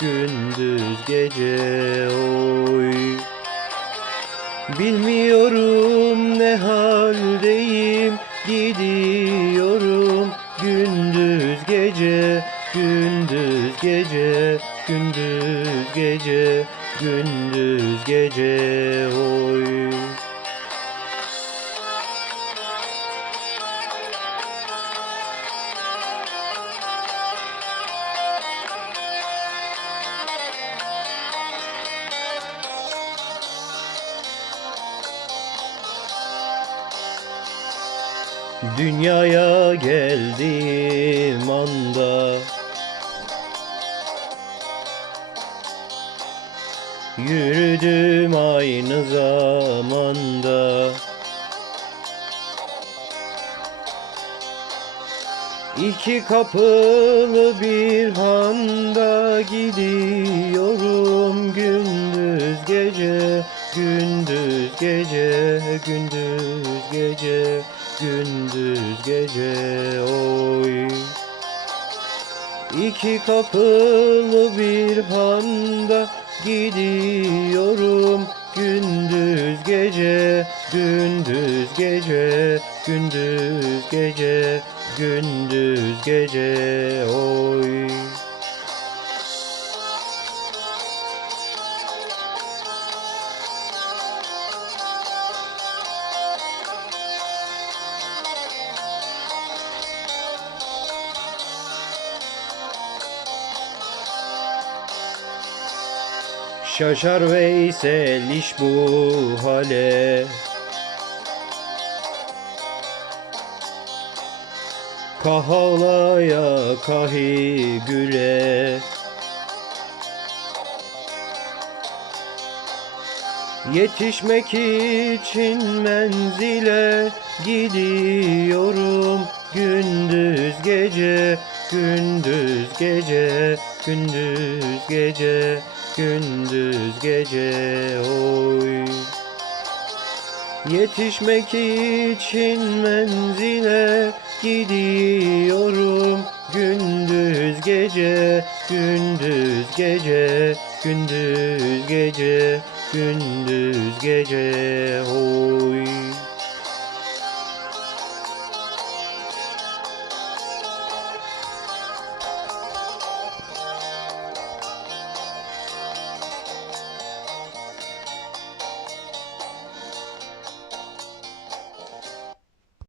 gündüz gece oy. Bilmiyorum ne haldeyim gidiyorum gündüz gece gündüz gece gündüz gece gündüz gece oy Dünyaya geldiğim anda. Yürüdüm aynı zamanda. İki kapılı bir handa gidiyorum gündüz gece gündüz gece gündüz gece gündüz gece oy. İki kapılı bir handa gidiyorum gündüz gece gündüz gece gündüz gece gündüz gece oy Şaşar Veysel iş bu hale. Kahalaya kahi güle. Yetişmek için menzile gidiyorum. Gündüz gece gündüz gece gündüz gece gündüz gece oy. Yetişmek için menzile gidiyorum. Gündüz gece gündüz gece gündüz gece gündüz gece oy